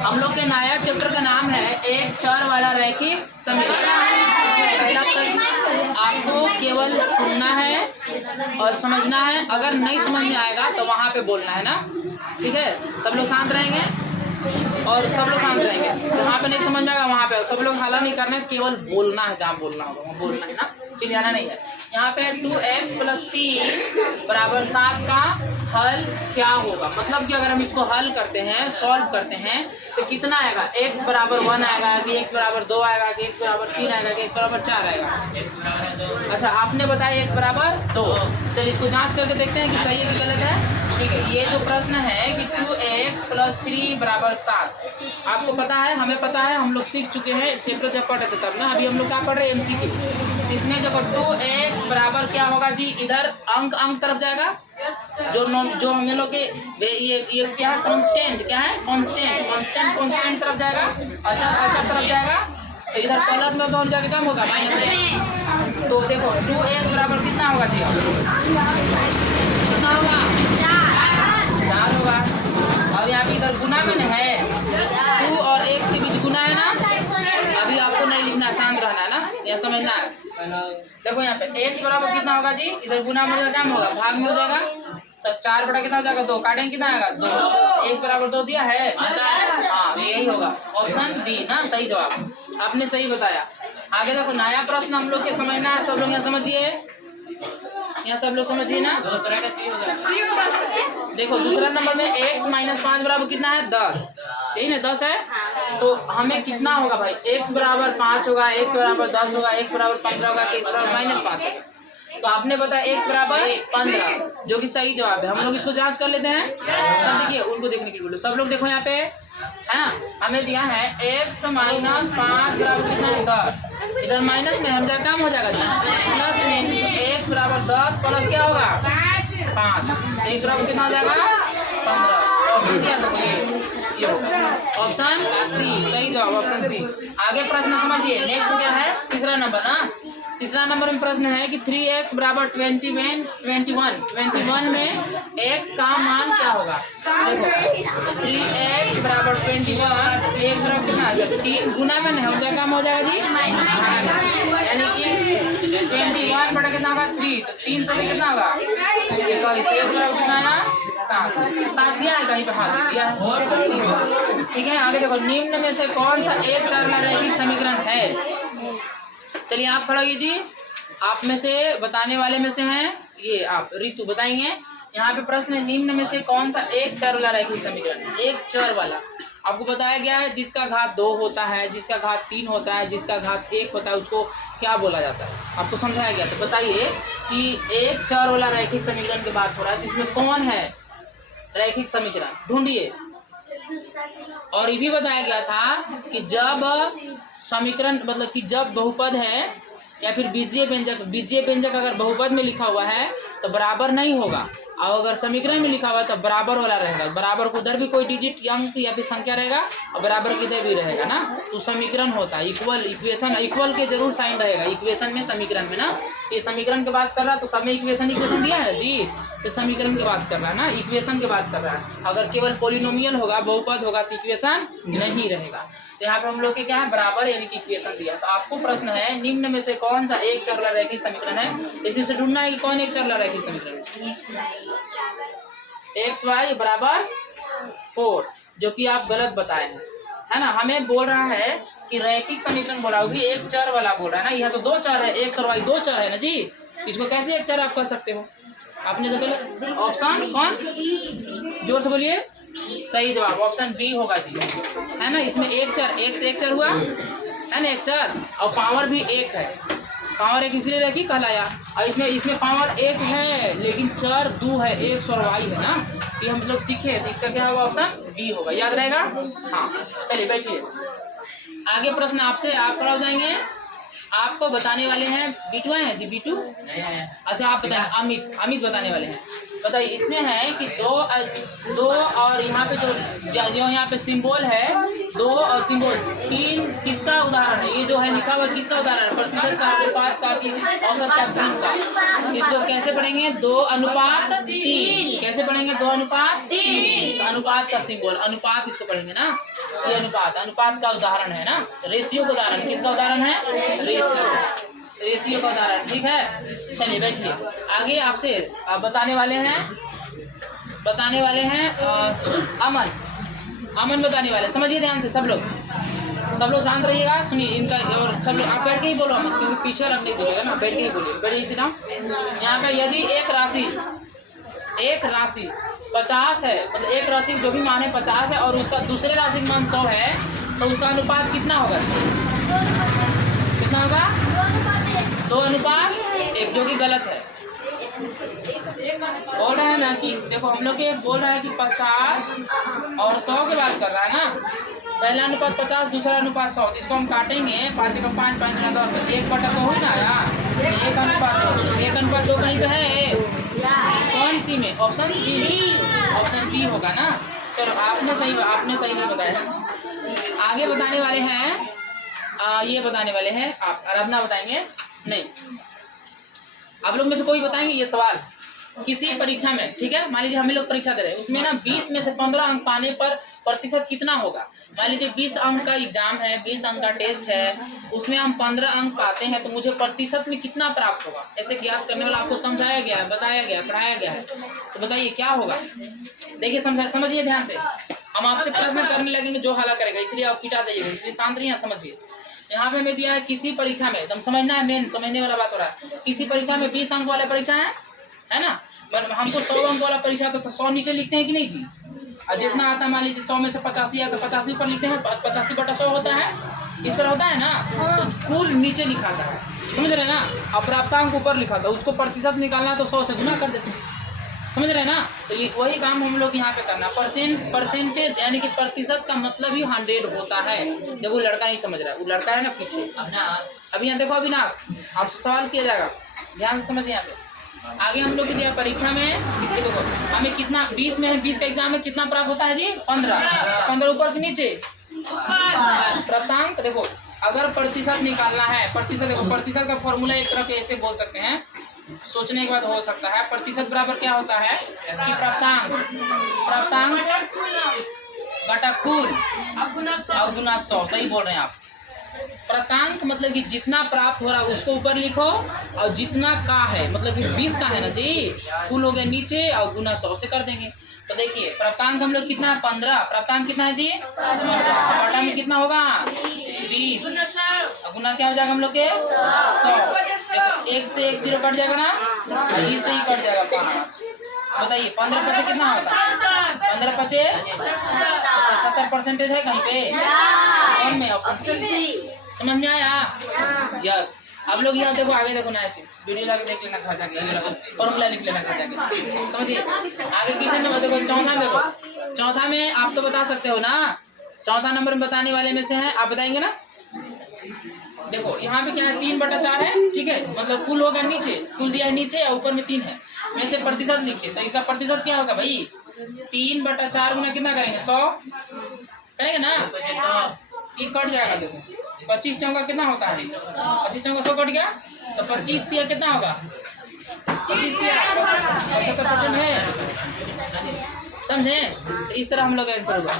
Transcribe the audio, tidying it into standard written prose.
हम लोग के नया चैप्टर का नाम है एक चर वाला रैखिक समीकरण। पहला प्रश्न आपको केवल सुनना है और समझना है। अगर नहीं समझ में आएगा तो वहाँ पे बोलना है ना, ठीक है। सब लोग शांत रहेंगे और सब लोग शांत रहेंगे। जहाँ पे नहीं समझ में आएगा वहाँ पे सब लोग हल्ला नहीं करना है, केवल बोलना है। जहाँ बोलना होगा वहाँ बोलना है ना, चिल्लाना नहीं है। यहाँ पे 2x + 3 = 7 का हल क्या होगा, मतलब कि अगर हम इसको हल करते हैं, सॉल्व करते हैं तो कितना आएगा। x = 1 आएगा कि x = 2 आएगा कि x = 3 आएगा कि x = 4 आएगा। अच्छा, आपने बताया x = 2। चलिए इसको जांच करके देखते हैं कि सही है कि गलत है। ठीक है, ये जो प्रश्न है कि 2x + 3 = 7, आपको पता है, हमें पता है, हम लोग सीख चुके हैं चैप्टर जब पढ़ रहे थे तब ना। अभी हम लोग क्या पढ़ रहे हैं, MCQ। इसमें देखो 2x बराबर क्या होगा जी, इधर अंक तरफ जाएगा। जो हम लोग के ये क्या है, कांस्टेंट, क्या है, कांस्टेंट तरफ जाएगा, अचर तरफ जाएगा। तो इधर प्लस में तो जाके कम होगा, माइनस में। तो देखो 2x बराबर कितना होगा जी, कितना होगा, 4 होगा। अब यहाँ पे इधर गुना में है, 2 और x के बीच गुना है ना। अभी आपको नहीं लिखना, शांत रहना है ना, यह समझना है। देखो यहाँ पे x बराबर कितना होगा जी, इधर गुना में क्या होगा, भाग में हो जाएगा। तो 4 बटा कितना हो जाएगा, 2, काटेंगे कितना आएगा, 2। x = 2 दिया है, हाँ यही होगा ऑप्शन बी ना, सही जवाब। आपने सही बताया। आगे देखो नया प्रश्न हम लोग के समझना है, सब लोग यहाँ समझिए, यहाँ सब लोग समझिए ना। देखो दूसरा नंबर में x - 5 बराबर कितना है, 10, यही ना 10 है। तो हमें कितना होगा भाई, x = 5 होगा, x = 10 होगा, x = 15 होगा, x = -5 होगा। तो आपने बताया x = 15, जो कि सही जवाब है। हम लोग इसको जांच कर लेते हैं। सब देखिए, उनको देखने के लिए बोलो, सब लोग देखो यहाँ पे है ना। हमें दिया है x - 5 बराबर कितना है, 10। इधर माइनस में हम जाएगा कम हो जाएगा जी, प्लस में x = 10 प्लस क्या होगा, 5। x बराबर कितना हो जाएगा, 15। ऑप्शन क्या होगा, ये होगा ऑप्शन सी, सही जवाब ऑप्शन सी। आगे प्रश्न समझिए, नेक्स्ट क्या है, तीसरा नंबर ना। तीसरा नंबर में प्रश्न है कि 3x = 21 में x का मान क्या होगा। देखो 3x = 21, x बराबर कितना आ जाएगा, 3 गुना में नहीं हो जाएगा, कम हो जाएगा जी, यानी कि 21 बटा कितना होगा, 3। तो 3 से कितना होगा, 21। x बराबर कितना आया, 7 दिया है कहीं पे, हाथ दिया है, ठीक है। आगे देखो, निम्न में से कौन सा एक चररैखिक समीकरण है। चलिए आप खड़ा कीजिए, आप में से बताने वाले में से हैं ये आप ऋतु बताएंगे। यहाँ पे प्रश्न है, निम्न में से कौन सा एक चर वाला रैखिक समीकरण, एक चर वाला। आपको बताया गया है जिसका घात 2 होता है, जिसका घात 3 होता है, जिसका घात 1 होता है, उसको क्या बोला जाता है, आपको समझाया गया। तो बताइए कि एक चर वाला रैखिक समीकरण की बात हो रहा है, जिसमें कौन है रैखिक समीकरण, ढूंढिए। और ये भी बताया गया था कि जब समीकरण, मतलब कि जब बहुपद है या फिर बीजीय व्यंजक अगर बहुपद में लिखा हुआ है तो बराबर नहीं होगा, और अगर समीकरण में लिखा हुआ है तो बराबर वाला रहेगा। बराबर को उधर भी कोई डिजिट, अंक या फिर संख्या रहेगा, और बराबर की इधर भी रहेगा ना, तो समीकरण होता है। इक्वल, इक्वेशन, इक्वल के जरूर साइन रहेगा इक्वेशन में, समीकरण में ना। ये समीकरण की बात कर रहा है तो सब में इक्वेशन दिया है जी, तो समीकरण की बात कर रहा है ना, इक्वेशन की बात कर रहा है। अगर केवल पॉलिनोमियल होगा, बहुपद होगा तो इक्वेशन नहीं रहेगा। तो यहाँ पे हम लोग के क्या है, बराबर यानी कि इक्वेशन दिया। तो आपको प्रश्न है, निम्न में से कौन सा एक चररैखिक समीकरण है, इसमें से ढूंढना है कि कौन एक चररैखिक समीकरण है। xy = 4, जो कि आप गलत बताए हैं, है ना। हमें बोल रहा है कि रैखिक समीकरण बोला, भी एक चर वाला बोल रहा है ना। यहाँ तो 2 चर है, x और y 2 चर है ना जी, इसको कैसे एक चर आप कह सकते हो। आपने तो गलत, ऑप्शन कौन, जोर से बोलिए, सही जवाब ऑप्शन बी होगा जी, है ना। इसमें एक चर, एक से एक चर हुआ है ना, एक चर, और पावर भी 1 है, पावर 1 इसलिए रखी कहलाया। और इसमें पावर 1 है लेकिन चर 2 है, x और y है ना, ये हम लोग सीखे। तो इसका क्या होगा, ऑप्शन बी होगा, याद रहेगा। हाँ चलिए बैठिए, आगे प्रश्न आपसे, आप खड़ा हो जाएंगे। आपको बताने वाले हैं, बीटू हैं जी, बीटू, अच्छा आप बताएं, अमित बताने वाले हैं। बताइए इसमें है कि दो और यहाँ पे जो यहाँ पे सिंबल है 2 और सिंबल 3 किसका उदाहरण है? ये जो है लिखा हुआ किसका उदाहरण है? प्रतिशत का, अनुपात का, औसत का, भिन्न का। इसको कैसे पढ़ेंगे? 2:3। कैसे पढ़ेंगे? 2:3। अनुपात का सिंबल, अनुपात इसको पढ़ेंगे ना, ये अनुपात का उदाहरण है ना, रेशियो का उदाहरण। किसका उदाहरण है? रेशियो का उदाहरण। ठीक है, चलिए बैठिए। आगे आपसे बताने वाले हैं अमन बताने वाले। समझिए ध्यान से सब लोग शांत रहिएगा, सुनिए इनका। और सब लोग आप बैठ के ही बोलो अमन, क्योंकि पीछे रख नहीं दीजिएगा ना, बैठ के ही बोलिए। बैठिए सीधा। यहाँ पे यदि एक राशि 50 है, मतलब एक राशि जो भी मान है 50 है और उसका दूसरे राशि का मान 100 है, तो उसका अनुपात कितना होगा? कितना होगा? 2:1, जो कि गलत है। बोल रहे हैं ना कि देखो हम लोग ये बोल रहा है कि 50 और 100 की बात कर रहा है ना। पहला अनुपात 50, दूसरा अनुपात 100। इसको हम काटेंगे 5 का 5, 5 गुना 10, 1/2 हो ना यार। 1:2 कहीं पे है? कौन सी में? ऑप्शन बी होगा ना। चलो आपने सही नहीं बताया। आगे बताने वाले हैं ये बताने वाले हैं आप, आराधना बताएंगे। नहीं, आप लोग में से कोई बताएंगे ये सवाल किसी परीक्षा में। ठीक है, मान लीजिए हम लोग परीक्षा दे रहे हैं, उसमें ना 20 में से 15 अंक पाने पर प्रतिशत कितना होगा? मान लीजिए 20 अंक का एग्जाम है, 20 अंक का टेस्ट है, उसमें हम 15 अंक पाते हैं, तो मुझे प्रतिशत में कितना प्राप्त होगा? ऐसे ज्ञात करने वाला आपको समझाया गया है, बताया गया, पढ़ाया गया है। तो बताइए क्या होगा? देखिए समझिए ध्यान से। हम आपसे प्रश्न करने लगेंगे जो हला करेगा, इसलिए आप पिटा जाइएगा, इसलिए शांत रहिए, समझिए। यहाँ पे हमें दिया है किसी परीक्षा में, एकदम समझना है, मेन समझने वाला बात हो रहा है। किसी परीक्षा में 20 अंक वाला परीक्षा है ना, हमको 100 अंक वाला परीक्षा था तो 100 नीचे लिखते हैं कि नहीं जी? और जितना आता है मान लीजिए 100 में से 85 आता है, 85 ऊपर लिखते हैं, 85/100 होता है, इस तरह होता है ना। तो कुल नीचे लिखा था, समझ रहे ना। और प्राप्तांक ऊपर लिखा था, उसको प्रतिशत निकालना तो 100 से गुना कर देते हैं, समझ रहे ना। तो ये वही काम हम लोग यहाँ पे करना। परसेंटेज यानी कि प्रतिशत का मतलब ही 100 होता है। देखो लड़का नहीं समझ रहा है, वो लड़का है ना पीछे। अभी यहाँ देखो अविनाश, आपसे सवाल किया जाएगा, ध्यान से समझिए। यहाँ पे आगे हम लोग को दिया परीक्षा में, इसके देखो हमें कितना 20 में है, 20 का एग्जाम में कितना प्राप्त होता है जी? 15 ऊपर के नीचे प्राप्तांक। देखो अगर प्रतिशत निकालना है, प्रतिशत देखो, प्रतिशत का फॉर्मूला एक तरह के ऐसे बोल सकते हैं, सोचने के बाद हो सकता है। प्रतिशत बराबर क्या होता है कि प्राप्तांक बटा कुल और गुना 100। सही बोल रहे हैं आप। प्राप्तांक मतलब कि जितना प्राप्त हो रहा है उसको ऊपर लिखो, और जितना का है मतलब कि 20 का है ना जी, कुल हो गया नीचे और गुना 100 से कर देंगे। तो देखिए प्राप्तांक हम लोग कितना है? 15। प्राप्तांक कितना है जी? बटा में कितना होगा? 20। गुना क्या हो जाएगा हम लोग के? 100। 1 से 1 0 कट जाएगा ना, यही से ही कट जाएगा 5। बताइए 15 पचे कितना होता है? 15 पचे 70% है कहीं पे? कौन में? Option C. समझ में आया? यस। आप लोग यहाँ देखो, आगे देखो ना, ऐसे वीडियो लाके देख लेना घर जाके, फॉर्मूला लिख लेना घर जाके, समझिए। आगे क्वेश्चन नंबर देखो, चौथा देखो। चौथा में आप तो बता सकते हो ना, चौथा नंबर में बताने वाले में से है, आप बताएंगे ना। देखो यहाँ पे क्या है? 3/4 है, ठीक है, मतलब कुल होगा नीचे, कुल दिया है नीचे और ऊपर में 3 है, में से प्रतिशत लिखिए। तो इसका प्रतिशत क्या होगा भाई? 3/4 गुना कितना करेंगे? 100 करेंगे ना, 1 कट जाएगा। देखो 25 चौका कितना होता है? 25 चौका 100 कट गया, तो 25 दिया कितना होगा? 25 दिया 75% है, समझे। तो इस तरह हम लोग आंसर होगा।